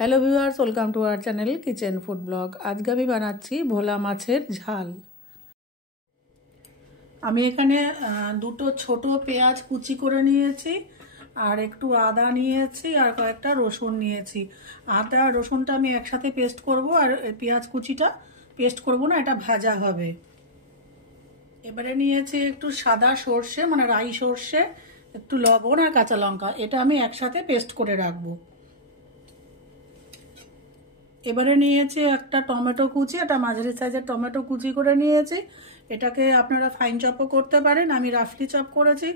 Hello viewers, welcome to our channel kitchen food blog. আজকে আমি বানাচ্ছি ভোলা মাছের ঝাল। আমি এখানে দুটো ছোট পেঁয়াজ কুচি করে নিয়েছি, আর একটু আদা নিয়েছি, আর কয়েকটা রসুন নিয়েছি। আদা আর রসুনটা আমি একসাথে পেস্ট করব, আর পেঁয়াজ কুচিটা পেস্ট করব না, এটা ভাজা হবে। এবারে নিয়েছি একটু সাদা সর্ষে, মানে রাই সর্ষে, একটু লবণ আর কাঁচা লঙ্কা, এটা আমি একসাথে পেস্ট করে রাখবো। এবারে নিয়েছি একটা টমেটো কুচি, এটা মাঝারি সাইজের টমেটো কুচি করে নিয়েছি। এটাকে আপনারা ফাইন চপও করতে পারেন, আমি রাফলি চপ করেছি।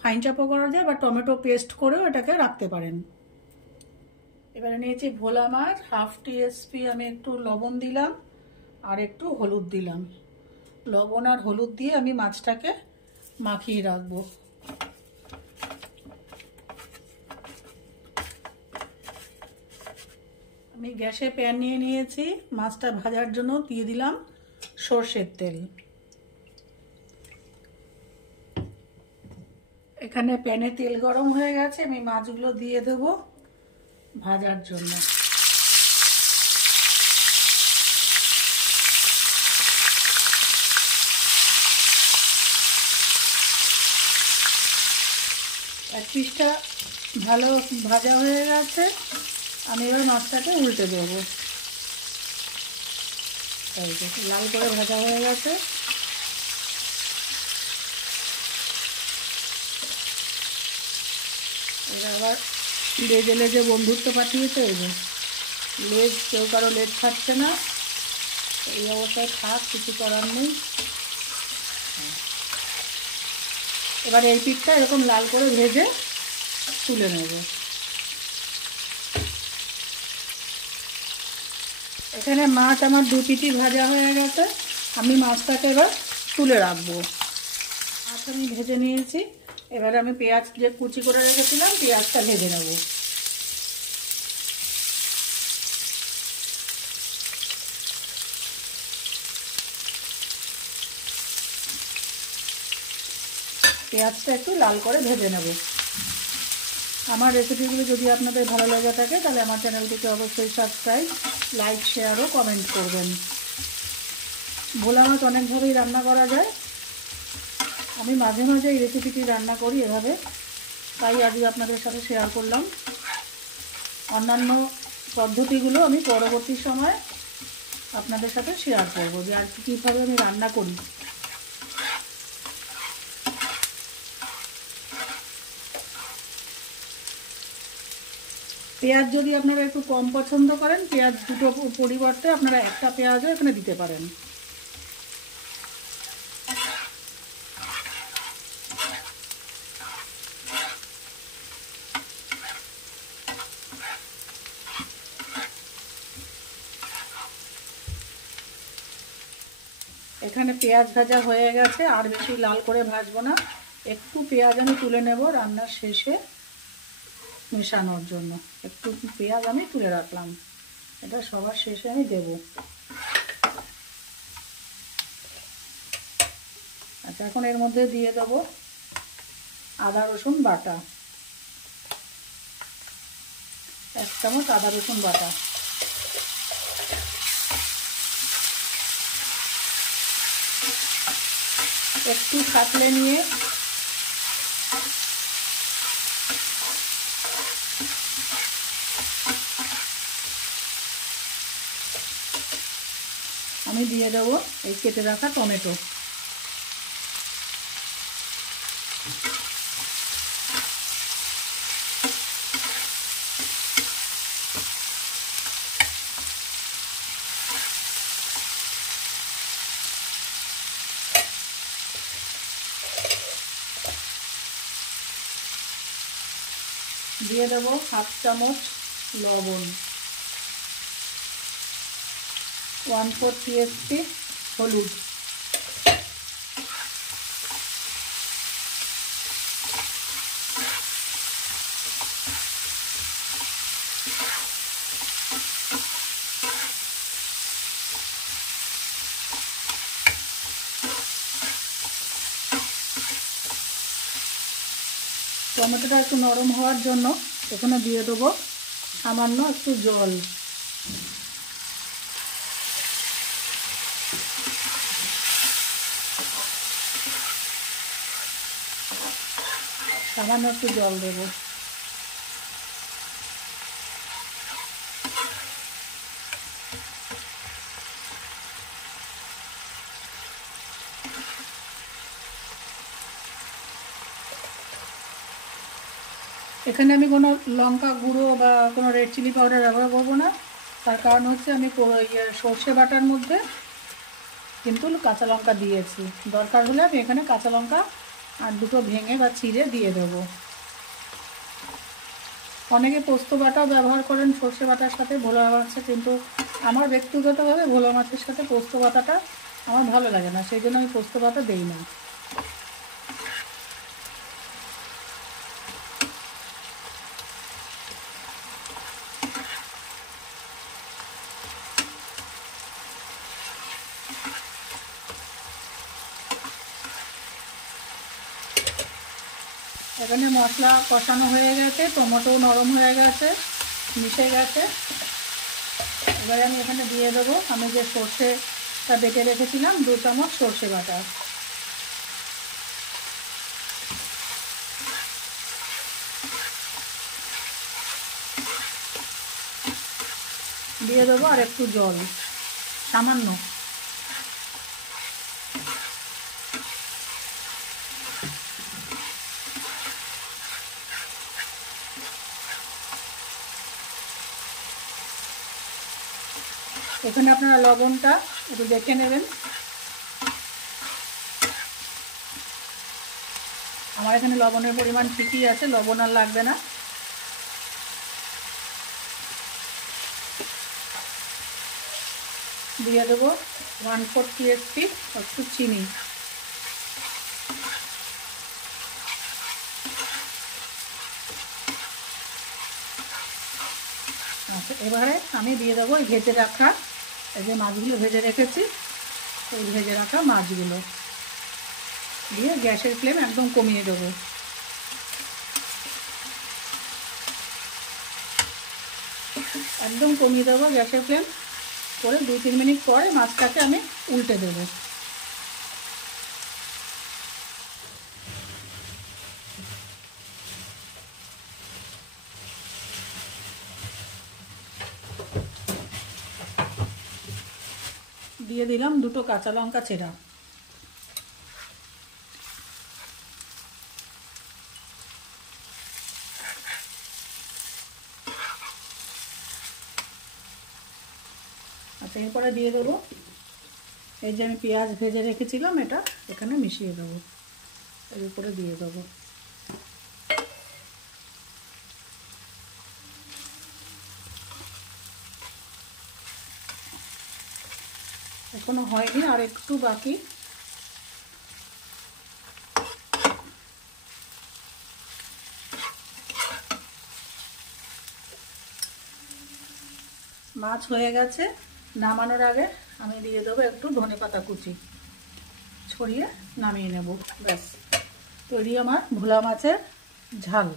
ফাইন চপও করা যায়, বা টমেটো পেস্ট করেও এটাকে রাখতে পারেন। এবারে নিয়েছি ভোলা মাছ, হাফ টিএসপি আমি একটু লবণ দিলাম, আর একটু হলুদ দিলাম। লবণ আর হলুদ দিয়ে আমি মাছটাকে মাখিয়ে রাখবো। আমি গ্যাসে প্যান নিয়ে নিয়েছি, মাছটা ভাজার জন্য দিয়ে দিলাম সর্ষের তেল। এখানে প্যানে তেল গরম হয়ে গেছে, আমি মাছগুলো দিয়ে দেব ভাজার জন্য। এক পিসটা ভালো ভাজা হয়ে গেছে, আমি এবার মাছটাকে উল্টে দেবো। লাল করে ভাজা হয়ে গেছে। এরা আবার লেজে লেজে বন্ধুত্ব পাঠিয়েছে, এই যে লেজ, কেউ কারো লেজ খাচ্ছে না, এই অবস্থায় থাক, কিছু করার নেই। এবার এই পিঠটা এরকম লাল করে ভেজে তুলে নেব। এখানে মাছ আমার দু পিঠই ভাজা হয়ে গেছে, আমি মাছটাকে এবার তুলে রাখবো। মাছ আমি ভেজে নিয়েছি, এবার আমি পেঁয়াজ যে কুচি করে রেখেছিলাম, পেঁয়াজটা ভেজে নেব। পেঁয়াজটা একটু লাল করে ভেজে নেব। আমার রেসিপিগুলো যদি আপনাদের ভালো লেগে থাকে, তাহলে আমার চ্যানেলটিকে অবশ্যই সাবস্ক্রাইব, লাইক, শেয়ার ও কমেন্ট করবেন। ভোলা মাছ অনেকভাবেই রান্না করা যায়, আমি মাঝে মাঝে এই রেসিপিটি রান্না করি এভাবে, তাই আজকে আপনাদের সাথে শেয়ার করলাম। অন্যান্য পদ্ধতিগুলো আমি পরবর্তী সময় আপনাদের সাথে শেয়ার করব, যে আর কীভাবে আমি রান্না করি। পেঁয়াজ যদি আপনারা একটু কম পছন্দ করেন, পেঁয়াজ দুটো পরিবর্তে আপনারা একটা পেঁয়াজও এখানে দিতে পারেন। এখানে পেঁয়াজ ভাজা হয়ে গেছে, আর বেশি লাল করে ভাজবো না, একটু পেঁয়াজ আমি তুলে নেব রান্নার শেষে মেশানোর জন্য। একটু পেঁয়াজ আমি তুলে রাখলাম, এটা সবার শেষে আমি দেব। আচ্ছা, এখন এর মধ্যে দিয়ে দেব আদা রসুন বাটা, 1 চামচ আদা রসুন বাটা। একটু থাকলে নিয়ে আমি দিয়ে দেব এই কেটে রাখা টমেটো। দিয়ে দেব 1/2 চামচ লবণ, 1/4 টিএসপি হলুদ, টমেটোটা একটু নরম হওয়ার জন্য এখানে দিয়ে দেবো সামান্য একটু জল, সামান্য একটু জল দেবো। এখানে আমি কোনো লঙ্কা গুঁড়ো বা কোনো রেড চিলি পাউডার ব্যবহার করবো না। তার কারণ হচ্ছে আমি সর্ষে বাটার মধ্যে কিন্তু কাঁচা লঙ্কা দিয়েছি। দরকার হলে আমি এখানে কাঁচা লঙ্কা আর দুটো ভেঙে বা চিড়ে দিয়ে দেবো। অনেকে পোস্ত বাটাও ব্যবহার করেন সর্ষে বাটার সাথে ভোলা মাছে, কিন্তু আমার ব্যক্তিগতভাবে ভোলা মাছের সাথে পোস্ত বাটাটা আমার ভালো লাগে না, সেই জন্য আমি পোস্ত বাটা দিই না। এখানে মশলা কষানো হয়ে গেছে, টমেটো নরম হয়ে গেছে, মিশে গেছে। এবারে আমি এখানে দিয়ে দেবো আমি যে সর্ষেটা বেটে রেখেছিলাম 2 চামচ সর্ষে বাটা। দিয়ে দেবো আর একটু জল, সামান্য। এখানে আপনারা লবণটা একটু দেখে নেবেন। আমার এখানে লবণের পরিমাণ ঠিকই আছে, লবণ আর লাগবে না। দিয়ে দেবো 1/4 টিস্পুন একটু চিনি। আচ্ছা, এবারে আমি দিয়ে দেবো ভেজে রাখা এই যে মাছগুলো ভেজে রেখেছি, ওই ভেজে রাখা মাছগুলো দিয়ে গ্যাসের ফ্লেম একদম কমিয়ে দেবো। একদম কমিয়ে দেবো গ্যাসের ফ্লেম করে 2-3 মিনিট পরে মাছটাকে আমি উল্টে দেবো। দিয়ে দিলাম 2টো কাঁচা লঙ্কা চেরা। আচ্ছা, এরপরে দিয়ে দেবো এই যে আমি পেঁয়াজ ভেজে রেখেছিলাম, এটা এখানে মিশিয়ে দেবো, এর উপরে দিয়ে দেবো। এখনো হয়নি, আর একটু বাকি। মাছ হয়ে গেছে, নামানোর আগে আমি দিয়ে দেবো একটু ধনেপাতা কুচি, ছড়িয়ে নামিয়ে নেব। ব্যাস তৈরি আমার ভোলা মাছের ঝাল।